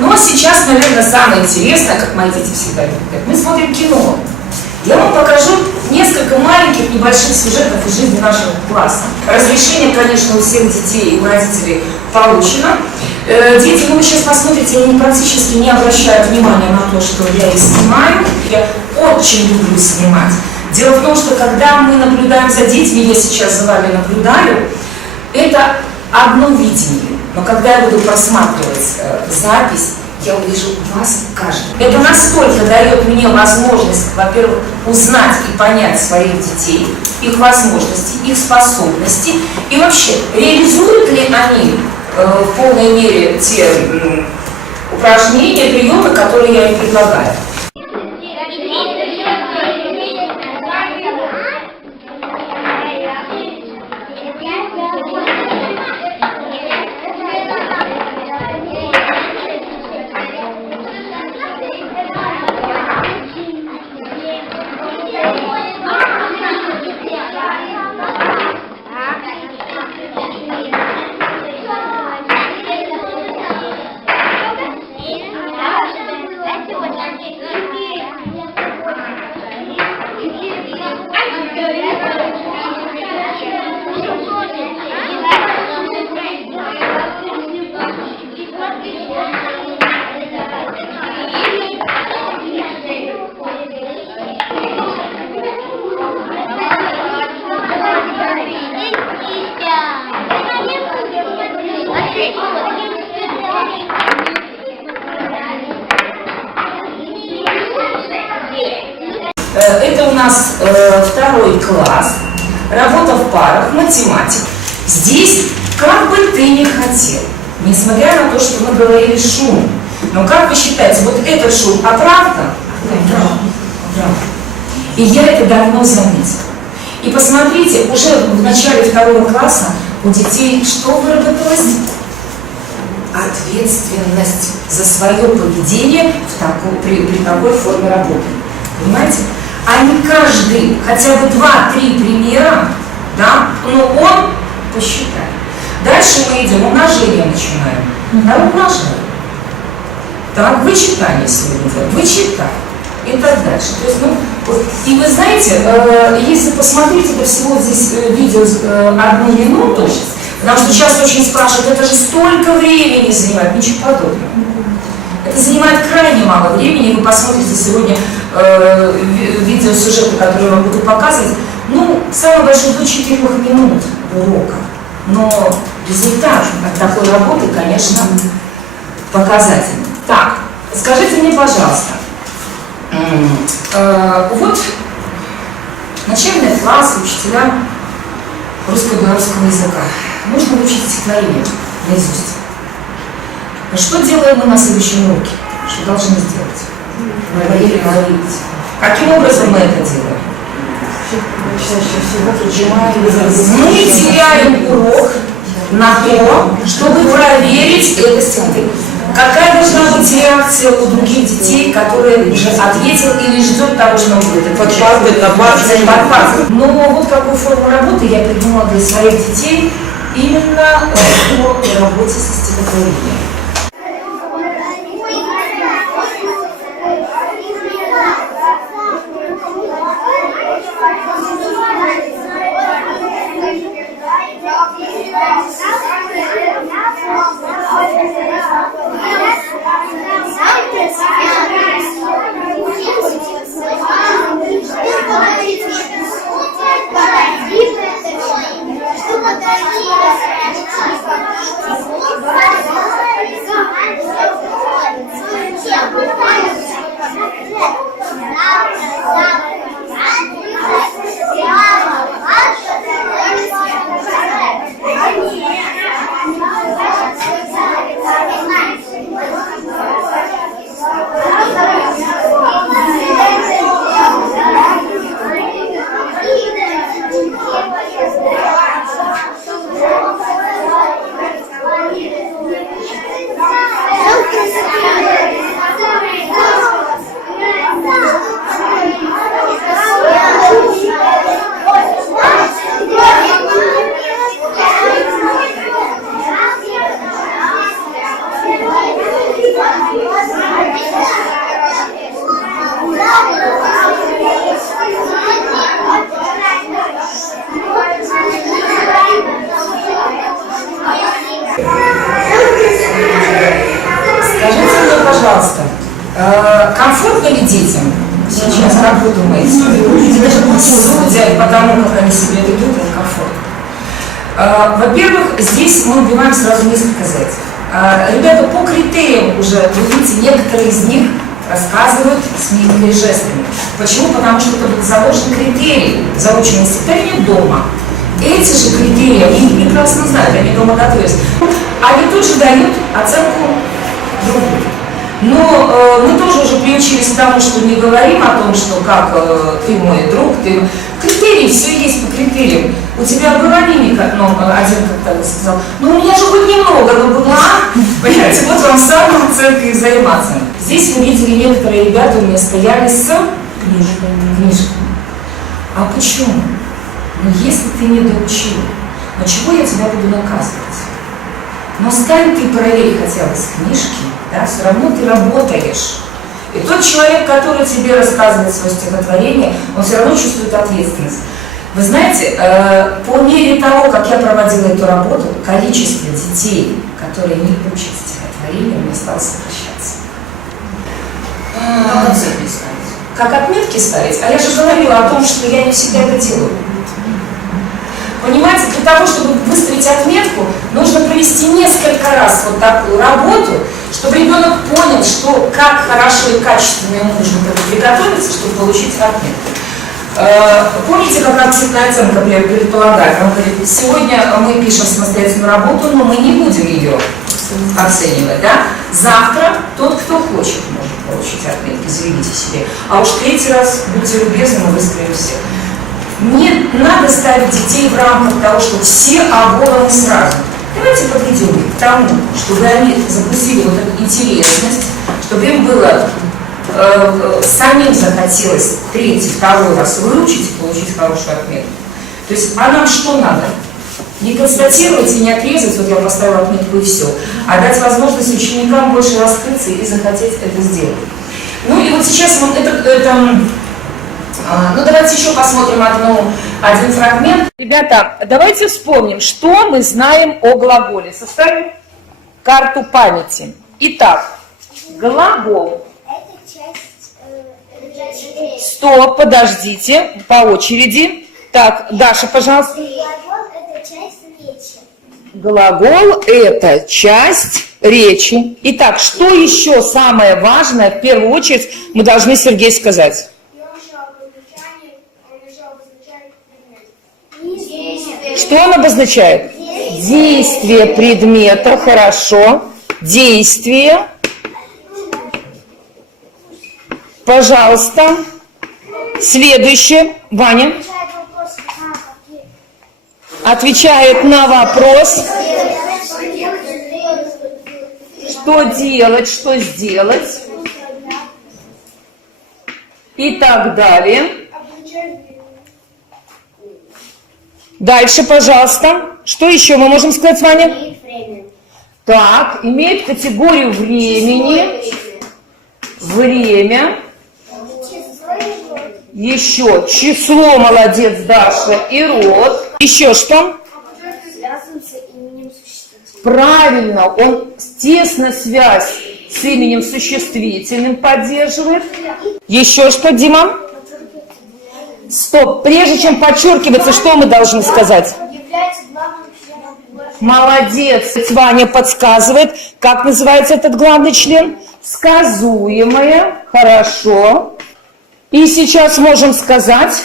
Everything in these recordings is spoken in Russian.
Но сейчас, наверное, самое интересное, как мои дети всегда любят, мы смотрим кино. Я вам покажу несколько маленьких небольших сюжетов из жизни нашего класса. Разрешение, конечно, у всех детей и у родителей получено. Дети, ну вы сейчас посмотрите, они практически не обращают внимания на то, что я их снимаю. Я очень люблю снимать. Дело в том, что когда мы наблюдаем за детьми, я сейчас за вами наблюдаю, это одно видение. Но когда я буду просматривать запись, я увижу вас каждого. Это настолько дает мне возможность, во-первых, узнать и понять своих детей, их возможности, их способности, и вообще, реализуют ли они в полной мере те упражнения, приемы, которые я им предлагаю. Это у нас второй класс, работа в парах, математика. Здесь, как бы ты ни хотел, несмотря на то, что мы говорили шум, но как вы считаете, вот этот шум оправдан? Оправдан. И я это давно заметила. И посмотрите, уже в начале второго класса у детей что выработалось? Ответственность за свое поведение при такой форме работы. Понимаете? Они каждый, хотя бы 2-3 примера, да, но он посчитает. Дальше мы идем, умножение начинаем. Да, умножаем. Так, вычитание сегодня делаем, вычитаем. И так дальше. То есть, ну, вот. И вы знаете, если посмотреть это всего здесь видео 1 минуту, потому что сейчас очень спрашивают, это же столько времени занимает, ничего подобного. Это занимает крайне мало времени, вы посмотрите сегодня видеосюжеты, которые я вам буду показывать, ну, самое большое до 4 минут урока. Но результат от такой работы, конечно, показательный. Так, скажите мне, пожалуйста, вот начальный класс, учителя русско-белорусского языка, нужно выучить стихотворение наизусть. Что делаем мы на следующем уроке? Что должны сделать? Говорить. Каким образом мы это делаем? Мы теряем урок на то, чтобы проверить это стихотворение. Какая должна быть реакция у других детей, которые уже ответил или ждет того, что он будет отвечать? Но вот какую форму работы я придумала для своих детей именно по работе со стихотворением. комфортно ли детям сейчас, как вы думаете? Даже судя по тому, как они себя ведут, это комфортно. Во-первых, здесь мы убиваем сразу несколько зайцев. Ребята, по критериям уже, вы видите, некоторые из них рассказывают с мимикой и жестами. Почему? Потому что это был заложен критерий заученного стихотворения дома. Эти же критерии, они их прекрасно знают, они дома готовятся. Они тут же дают оценку другую. Но мы тоже уже приучились к тому, что не говорим о том, что как ты мой друг, ты... Критерии, все есть по критериям. У тебя была мимика, но один как-то сказал, ну у меня же хоть немного, но была. Понимаете, вот вам самая оценка и взаимоценка. Здесь мы видели, некоторые ребята у меня стояли с книжками. А почему? Ну если ты не доучил, ну чего я тебя буду наказывать? Но стань ты проверь хотя бы с книжки, да, все равно ты работаешь. И тот человек, который тебе рассказывает свое стихотворение, он все равно чувствует ответственность. Вы знаете, по мере того, как я проводила эту работу, количество детей, которые не учат стихотворение, мне стало сокращаться. Как отметки ставить? Как отметки ставить? А я же говорила о том, что я не всегда это делаю. Понимаете, для того, чтобы выставить отметку, нужно провести несколько раз вот такую работу, чтобы ребенок понял, что как хорошо и качественно ему нужно приготовиться, чтобы получить отметку. Помните, как цветная оценка предполагает? Он говорит, сегодня мы пишем самостоятельную работу, но мы не будем ее оценивать. Да? Завтра тот, кто хочет, может получить отметки, заявите себе. А уж третий раз, будьте любезны, мы выставим всех. Не надо ставить детей в рамках того, что все оборваны сразу. Давайте подведем их к тому, чтобы они запустили вот эту интересность, чтобы им было самим захотелось третий, второй раз выучить и получить хорошую отметку. То есть, а нам что надо? Не констатировать и не отрезать, вот я поставила отметку и все, а дать возможность ученикам больше раскрыться и захотеть это сделать. Ну и вот сейчас вот ну давайте еще посмотрим один фрагмент. Ребята, давайте вспомним, что мы знаем о глаголе. Составим карту памяти. Итак, глагол. Стоп, подождите, по очереди. Так, Даша, пожалуйста. Глагол – это часть речи. Итак, что еще самое важное, в первую очередь, мы должны, Сергей, сказать? Что он обозначает? Действие предмета, хорошо. Действие. Пожалуйста. Следующее. Ваня. Отвечает на вопрос. Что делать, что сделать. И так далее. Дальше, пожалуйста. Что еще мы можем сказать, Ваня? Так, имеет категорию времени. Время. Еще число, молодец, Даша, и род. Еще что? Правильно, он тесно связь с именем существительным поддерживает. Еще что, Дима? Стоп, прежде чем подчеркиваться, что мы должны сказать? Молодец, Ваня подсказывает. Как называется этот главный член? Сказуемое. Хорошо. И сейчас можем сказать,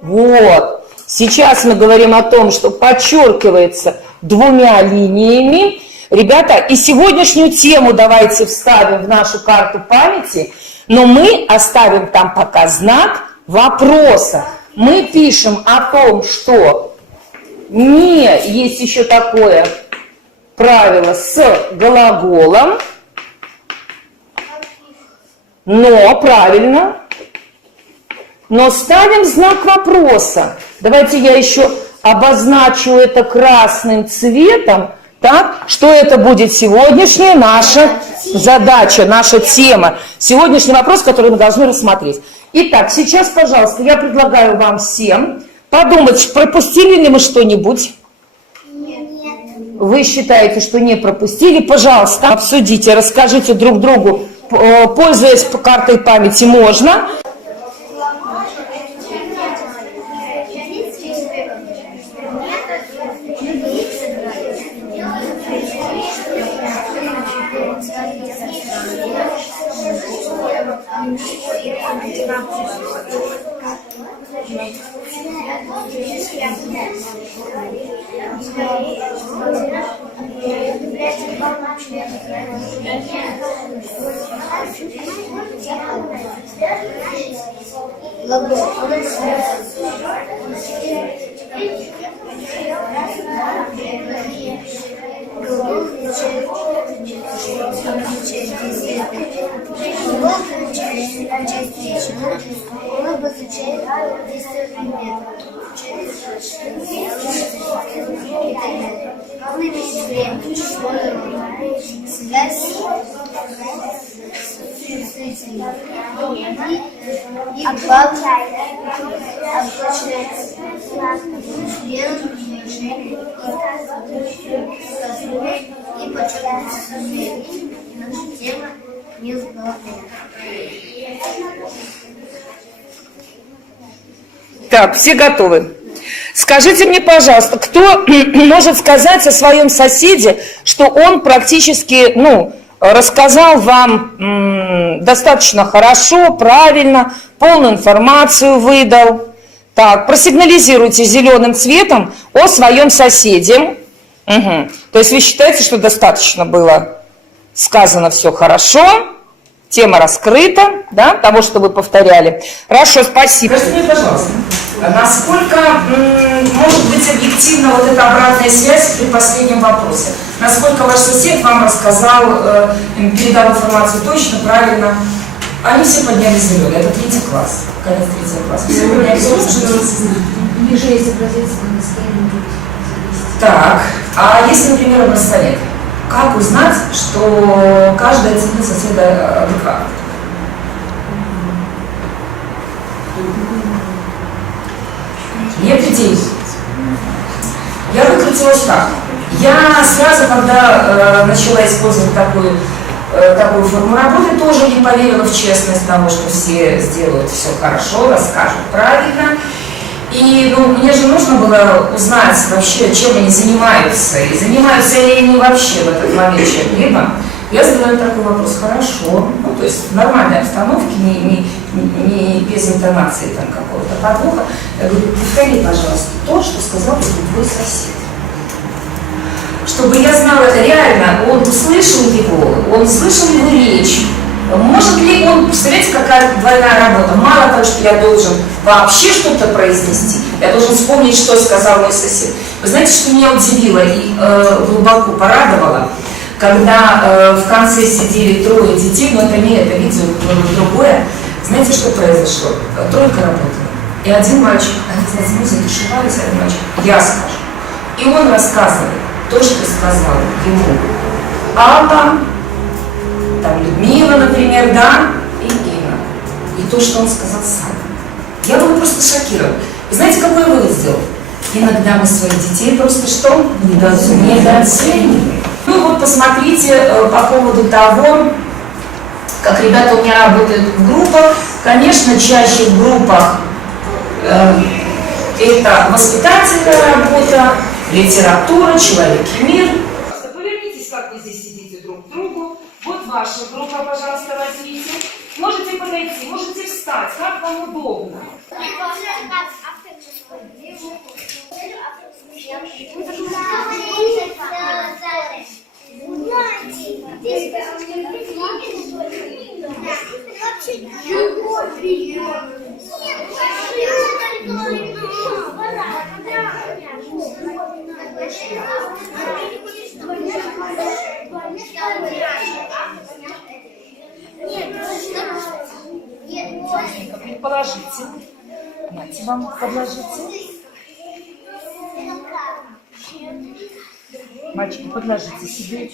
вот, сейчас мы говорим о том, что подчеркивается двумя линиями. Ребята, и сегодняшнюю тему давайте вставим в нашу карту памяти, но мы оставим там пока знак вопроса. Мы пишем о том, что не есть еще такое правило с глаголом, но, правильно, но ставим знак вопроса. Давайте я еще обозначу это красным цветом, так, что это будет сегодняшняя наша задача, наша тема. Сегодняшний вопрос, который мы должны рассмотреть. Итак, сейчас, пожалуйста, я предлагаю вам всем подумать, пропустили ли мы что-нибудь? Нет. Вы считаете, что не пропустили? Пожалуйста, обсудите, расскажите друг другу пользуясь картой памяти, можно. Так, все готовы? Скажите мне, пожалуйста, кто может сказать о своем соседе, что он практически, рассказал вам достаточно хорошо, правильно, полную информацию выдал? Так, просигнализируйте зеленым цветом о своем соседе. Угу. То есть вы считаете, что достаточно было сказано все хорошо, тема раскрыта, да, того, что вы повторяли. Хорошо, спасибо. Скажите мне, пожалуйста, насколько может быть объективна вот эта обратная связь при последнем вопросе? Насколько ваш сосед вам рассказал, передал информацию точно, правильно? Они все подняли зеленый. Это 3 класс, конец 3 класса. Все подняли зеленый. Ниже есть образец настроения. Так, а если, например, образцовед, как узнать, что каждая оценка соседа адекватна? Нет людей. Я выкрутилась так. Я сразу, когда начала использовать такую форму работы, тоже не поверила в честность того, что все сделают все хорошо, расскажут правильно. И мне же нужно было узнать вообще, чем они занимаются, и занимаются ли они вообще в этот момент чем-либо. Я задала такой вопрос: хорошо, то есть в нормальной обстановке, не без интонации там какого-то подвоха. Я говорю: повтори, пожалуйста, то, что сказал тебе твой сосед. Чтобы я знала, это реально, он услышал его речь. Может ли он, представляете, какая двойная работа? Мало того, что я должен вообще что-то произнести, я должен вспомнить, что сказал мой сосед. Вы знаете, что меня удивило и глубоко порадовало? Когда в конце сидели 3 детей, но это не это видео, другое, знаете, что произошло? 3 работала. И один мальчик, они, знаете, мы задушевались, один мальчик, я скажу. И он рассказывает то, что сказал ему Алла, там Людмила, например, да, и Инна. И то, что он сказал сам. Я была просто шокирована. Вы знаете, какой вывод сделал? Иногда мы своих детей просто что? Недооцениваем. Вот посмотрите по поводу того, как ребята у меня работают в группах. Конечно, чаще в группах это воспитательная работа, литература, человек и мир. Повернитесь, как вы здесь сидите друг к другу. Вот ваша группа, пожалуйста, возьмите. Можете подойти, можете встать, как вам удобно. Положите. Нате вам, подложите. Мальчики, подложите себе.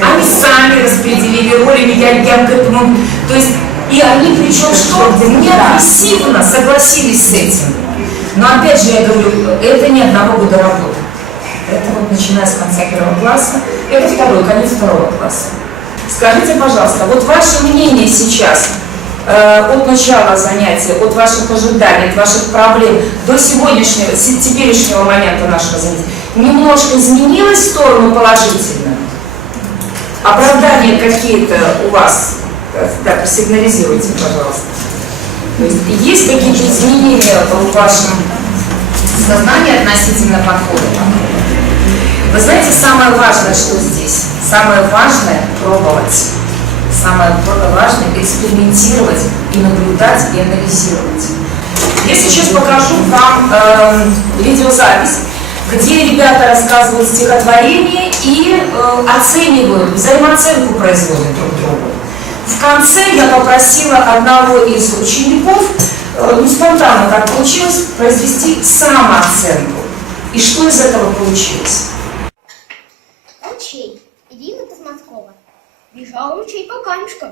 Они сами распределили роли, я к этому, то есть, и они причем что, не агрессивно согласились с этим. Но опять же, я говорю, это не одного года работы. Это вот начиная с конца первого класса, это конец второго класса. Скажите, пожалуйста, вот ваше мнение сейчас от начала занятия, от ваших ожиданий, от ваших проблем до сегодняшнего, теперешнего момента нашего занятия немножко изменилось в сторону положительно? Оправдания какие-то у вас? Так, сигнализируйте, пожалуйста. То есть какие-то изменения в вашем сознании относительно подхода? Вы знаете, самое важное, что здесь? Самое важное – пробовать. Самое важное – экспериментировать и наблюдать, и анализировать. Я сейчас покажу вам видеозапись, где ребята рассказывают стихотворение и оценивают, взаимооценку производят друг другу. В конце я попросила одного из учеников, спонтанно так получилось, произвести самооценку. И что из этого получилось? Ручей. Ирина Кузьманкова. Бежал ручей по камешкам,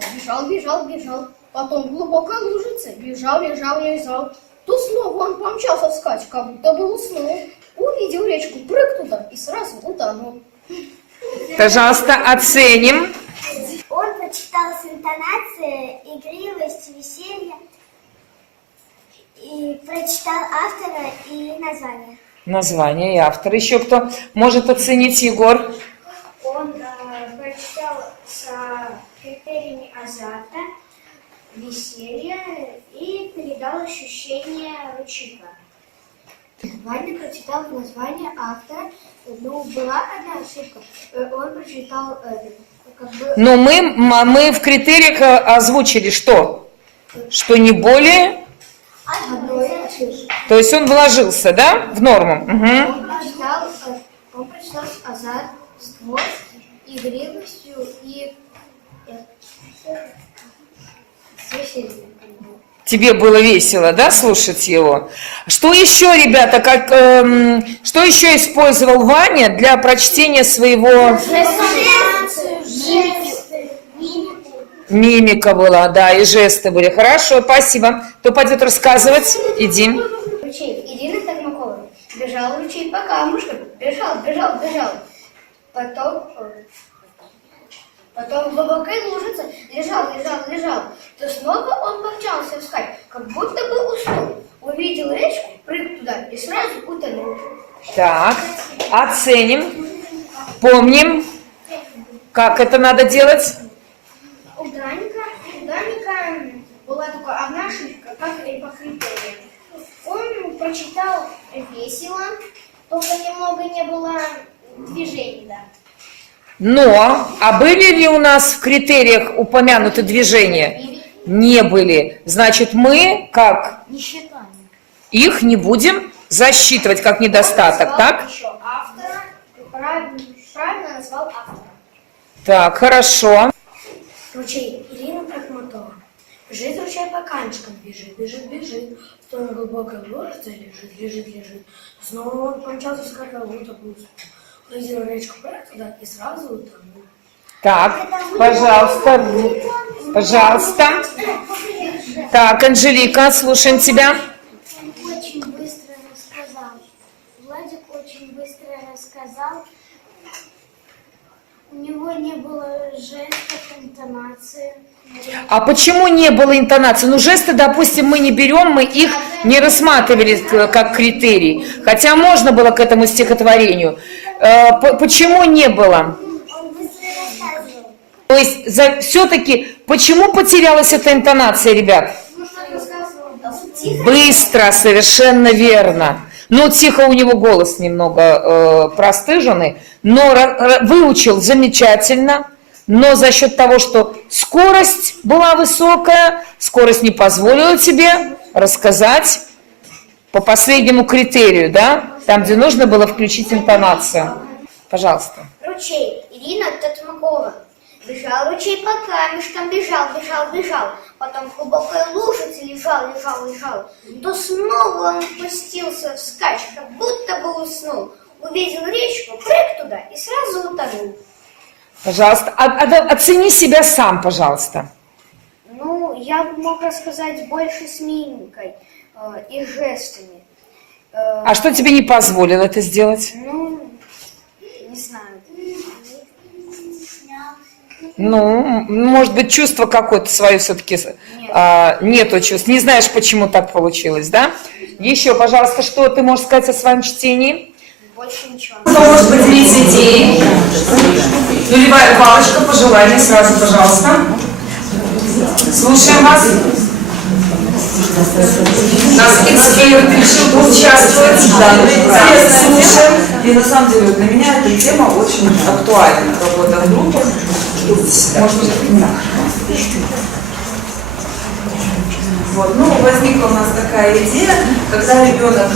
бежал. Потом глубокая лужица, лежал. Тут снова он помчался вскачь, как будто бы уснул. Увидел речку, прыг туда и сразу утонул. Пожалуйста, оценим. Он прочитал с интонацией игривость, веселье и прочитал автора и название. Название и автор. Еще кто может оценить, Егор? Он прочитал с критериями азарта, веселья и передал ощущение ручейка. Ваня прочитал название автора, но была одна ошибка. Он прочитал Но мы в критериях озвучили что? Что не более... одной ошибки. То есть он вложился, да, в норму? Угу. Он прочитал азартством, игривостью и с весельем. Тебе было весело, да, слушать его? Что еще, ребята, что еще использовал Ваня для прочтения своего... Мимика была, да, и жесты были. Хорошо, спасибо. Кто пойдет рассказывать? Иди. Ручей. Ирина Токмакова. Бежал ручей по камушкам. Бежал. Потом в глубокой лужице лежал. То снова он помчался вскачь, как будто бы уснул. Увидел речку, прыг туда и сразу утонул. Так, оценим, помним, как это надо делать. У Даника была такая одна ошибка, как и по критериям. Он прочитал весело, только немного не было движений, да. Но, а были ли у нас в критериях упомянуты движения? Не были. Значит, мы, как? Не считаем. Их не будем засчитывать как недостаток, так? Еще автора, правильно назвал автора. Так, хорошо. Ручей. Ирина Прохматова. Бежит ручей по камешкам, бежит. Потом глубокая лужица лежит. Снова он помчался с каркалута, увидел речку прыг туда и сразу утонул. Так, пожалуйста. Так, Анжелика, слушаем тебя. Очень быстро рассказал. Владик очень быстро рассказал. У него не было жестов, интонации. А почему не было интонации? Ну, жесты, допустим, мы не берем, мы их не рассматривали как критерий. Хотя можно было к этому стихотворению. Почему не было? Он быстро рассказывал. То есть, все-таки, почему потерялась эта интонация, ребят? Быстро, совершенно верно. Ну, тихо у него голос немного простыженный, но выучил замечательно. Но за счет того, что скорость была высокая, скорость не позволила тебе рассказать по последнему критерию, да? Там, где нужно было включить интонацию. Пожалуйста. Ручей. Ирина Татмакова. Бежал ручей по камешкам, бежал, бежал, бежал. Потом в глубокой лужице лежал, лежал, лежал. То снова он пустился вскачь, как будто бы уснул. Увидел речку, прыг туда и сразу утонул. Пожалуйста, оцени себя сам, пожалуйста. Ну, я бы мог рассказать больше с мимикой и жестами. А что тебе не позволило это сделать? Ну, не знаю. Ну, может быть, чувство какое-то свое все-таки нету чувств. Не знаешь, почему так получилось, да? Еще, пожалуйста, что ты можешь сказать о своем чтении? Больше ничего. Кто может поделиться идеей? Нулевая палочка, пожелания сразу, пожалуйста. Слушаем вас. Нас эксперт решил поучаствовать. Да, слушаем. И на самом деле для меня эта тема очень актуальна. Работа в группах. Может быть, да. Вот. Ну, возникла у нас такая идея, когда ребенок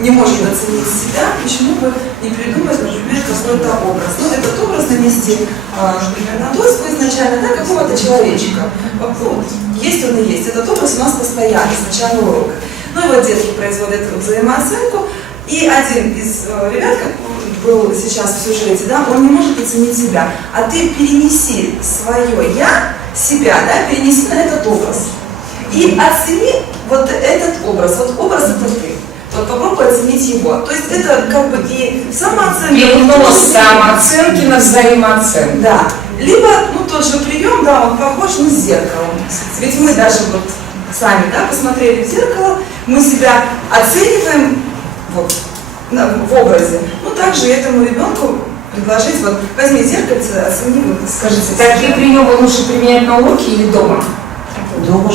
не может оценить себя, почему бы не придумать, например, какой-то образ. Ну, этот образ нанести, например, на доску изначально, да, какого-то человечка. Вот. Есть он и есть. Этот образ у нас постоянно, с начала урока. Ну, и вот детки производят взаимооценку, и один из ребят, как был сейчас в сюжете, да, он не может оценить себя. А ты перенеси свое «я», себя, да, перенеси на этот образ. И оцени вот этот образ. Вот образ это ты. Вот попробуй оценить его. То есть это как бы и самооценка. Перенос самооценки на взаимооценку. Да. Либо, ну, тот же прием, да, он похож на зеркало. Ведь мы даже вот сами, да, посмотрели в зеркало, мы себя оцениваем вот, в образе. Ну, также этому ребенку предложить, вот, возьми зеркальце, оцени, вот, Скажите, такие приемы лучше применять на уроке или дома? дома.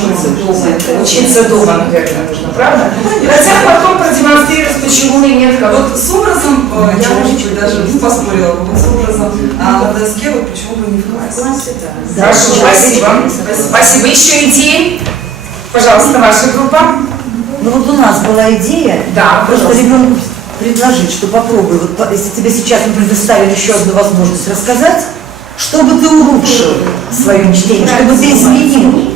Учиться дома, наверное, нужно, правда? Хотя потом продемонстрировать, почему и нет кого-то. Вот с образом, я, может быть, даже поспорила, вот с образом на доске, вот почему бы не в классе. Хорошо, спасибо. Спасибо. Еще идеи? Пожалуйста, ваша группа. Ну вот у нас была идея, Да, просто пожалуйста. ребенку предложить, что попробуй, вот если тебе сейчас мы предоставили еще одну возможность рассказать, чтобы ты улучшил свое чтение, чтобы ты изменил.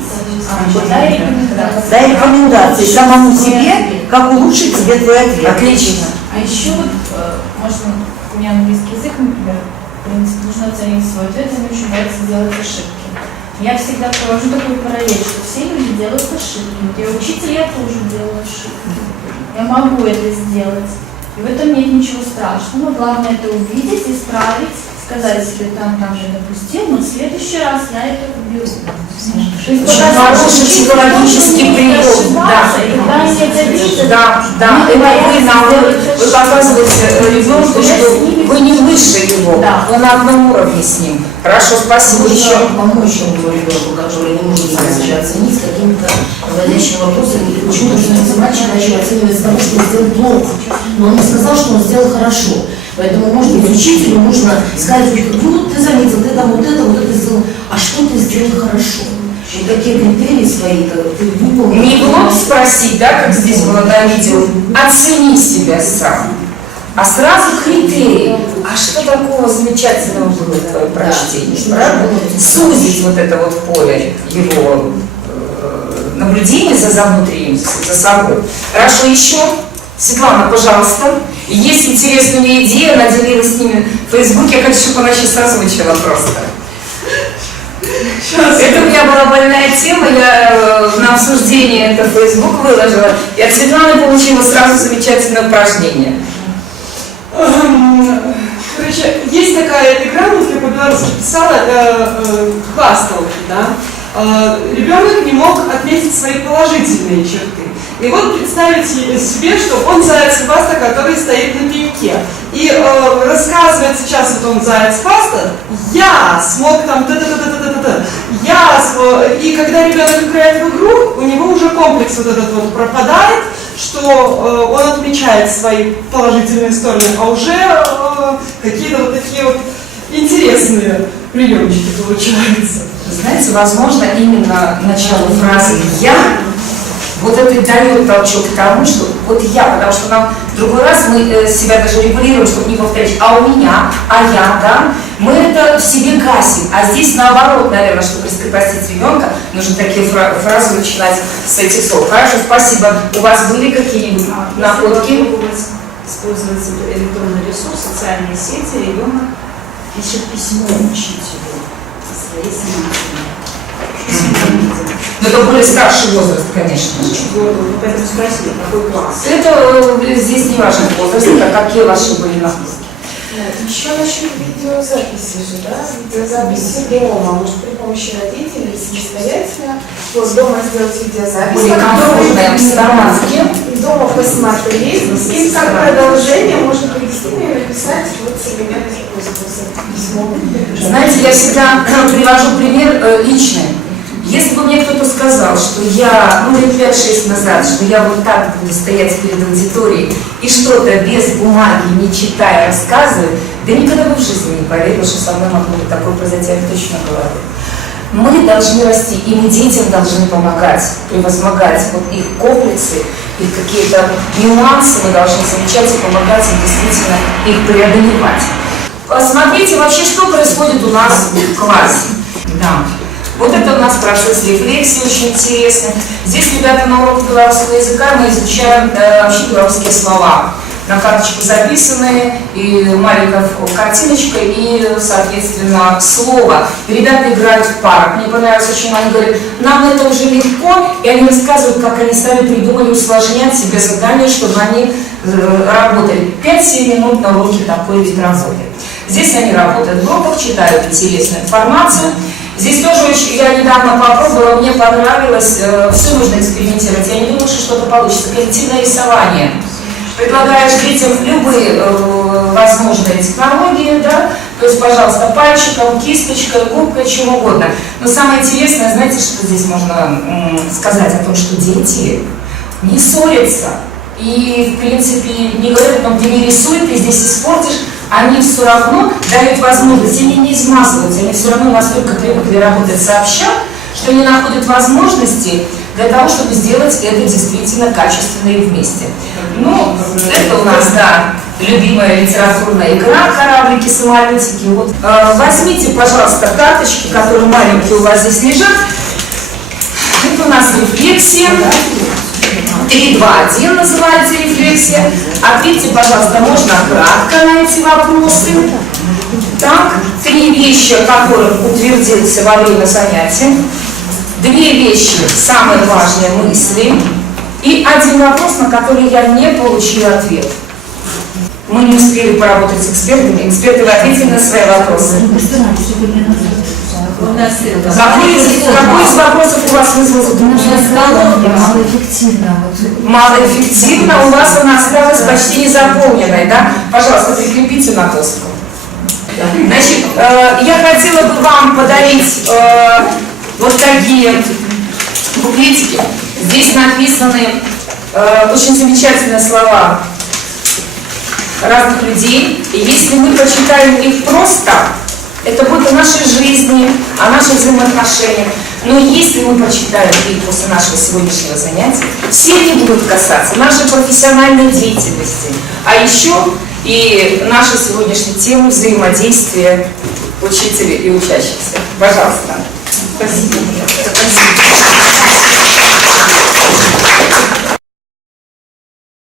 Дай рекомендации самому себе, как улучшить тебе твой ответ. Отлично. А еще вот, можно, у меня английский язык, например, в принципе, нужно оценить свой ответ, и мне очень нравится делать ошибки. Я всегда провожу такую параллель, что все люди делают ошибки. Вот я учитель, я тоже делаю ошибки. Я могу это сделать. И в этом нет ничего страшного. Главное это увидеть, исправить, сказать себе, там я допустил, но в следующий раз я это уберу. То есть Очень хороший психологический прием. Да. И когда они это видят, Да, да, это вы показываете ребенку, что вы не выше его, Да. вы на одном уровне с ним. Хорошо, спасибо. Еще. Еще помочь ему ребенку, который не может себя оценить какими-то наводящими вопросами, или почему же мальчик начал оценивать с того, что он сделал плохо, но он не сказал, что он сделал хорошо. Поэтому, может быть, учителю нужно сказать, вот ты заметил, ты там вот это сделал, а что ты сделал хорошо? И какие критерии свои ты выполнил? Не в лоб спросить, да, как здесь было на видео, оцени себя сам. А сразу критерии. А что такого замечательного было в твоем прочтении? Правда? Сузить вот это вот поле его наблюдения за внутренним, за собой. Хорошо, еще. Светлана, пожалуйста. Есть интересная у нее идея, она делилась с ними в Фейсбуке. Я хочу, чтобы она сейчас озвучила просто. Это у меня была больная тема, я на обсуждение это в Facebook выложила. И от Светланы получила сразу замечательное упражнение. Короче, есть такая игра, вот я по-белорусски писала, это хвасталки, да. Ребенок не мог отметить свои положительные черты. И вот представите себе, что он заяц Баста, который стоит на пеньке. И рассказывает сейчас вот он заяц Баста, я смог там та-та-та-та-та-та-та. И когда ребенок играет в игру, у него уже комплекс вот этот вот пропадает, что он отмечает свои положительные стороны, а уже какие-то вот такие вот интересные приемчики получаются. Знаете, возможно, именно начало фразы «я» вот это и дает толчок к тому, что вот я, потому что нам в другой раз мы себя даже регулируем, чтобы не повторять, а у меня, а я, да, мы это в себе гасим. А здесь наоборот, наверное, чтобы раскрепостить ребенка, нужно такие фразы начинать с этих слов. Хорошо, спасибо. У вас были какие-нибудь находки? Использовать электронный ресурс, социальные сети, ребенок пишет письмо учителю своей самостоятельно. Но это более старший возраст, конечно же. Поэтому спросили, какой класс. Это здесь не важен возраст, а какие ваши были находки. Еще насчет видеозаписи же, да? Видеозаписи дома, может при помощи родителей самостоятельно. Вот дома сделать видеозапись. Более комфортной обстановке. Дома посмотреть. И как продолжение можно привести и написать вот современный способ письмо. Знаете, я всегда привожу пример личный. Если бы мне кто-то сказал, что я, лет 5-6 назад, что я вот так буду стоять перед аудиторией и что-то без бумаги, не читая, рассказываю, да никогда бы в жизни не поверила, что со мной могло бы такое произойти, я точно говорю. Мы должны расти, и мы детям должны помогать, превозмогать вот их комплексы, их какие-то нюансы, мы должны замечать и помогать им действительно их преодолевать. Посмотрите вообще, что происходит у нас в классе. Да. Вот это у нас процесс рефлексии очень интересный. Здесь, ребята, на уроке белорусского языка мы изучаем вообще белорусские слова. На карточку записаны, и маленькая картиночка, и, соответственно, слово. Ребята играют в парах. Мне понравилось очень, они говорят, нам это уже легко, и они рассказывают, как они сами придумали усложнять себе задание, чтобы они работали 5-7 минут на уроке такой вид работы. Здесь они работают в группах, читают интересную информацию. Здесь тоже очень, я недавно попробовала, мне понравилось, все нужно экспериментировать, я не думаю, что что-то получится. Коллективное рисование. Предлагаешь детям любые возможные технологии, да, то есть, пожалуйста, пальчиком, кисточкой, губкой, чем угодно. Но самое интересное, знаете, что здесь можно сказать о том, что дети не ссорятся и, в принципе, не говорят, но ты не рисуй, ты здесь испортишь. Они все равно дают возможность, они не измазываются, они все равно настолько привыкли работать сообща, что они находят возможности для того, чтобы сделать это действительно качественно и вместе. Ну, это у нас, да, любимая литературная игра «Кораблики, самолетики». Вот. Возьмите, пожалуйста, карточки, которые маленькие у вас здесь лежат. Это у нас рефлексия. 3-2-1 называется рефлексия. Ответьте, пожалуйста, можно кратко на эти вопросы. Так, 3 вещи, о которых утвердился во время занятия. 2 вещи, самые важные мысли. И 1 вопрос, на который я не получила ответ. Мы не успели поработать с экспертами. Эксперты, вы ответили на свои вопросы. Какой из вопросов у вас вызвал затруднение? Малоэффективно. Малоэффективно, у вас она осталась почти незаполненной, да? Пожалуйста, прикрепите на доску. Значит, я хотела бы вам подарить вот такие буклетики. Здесь написаны очень замечательные слова разных людей. И если мы прочитаем их просто, это будет о нашей жизни, о наших взаимоотношениях. Но если мы прочитаем их после нашего сегодняшнего занятия, все они будут касаться нашей профессиональной деятельности, а еще и нашей сегодняшней темы взаимодействия учителя и учащихся. Пожалуйста. Спасибо.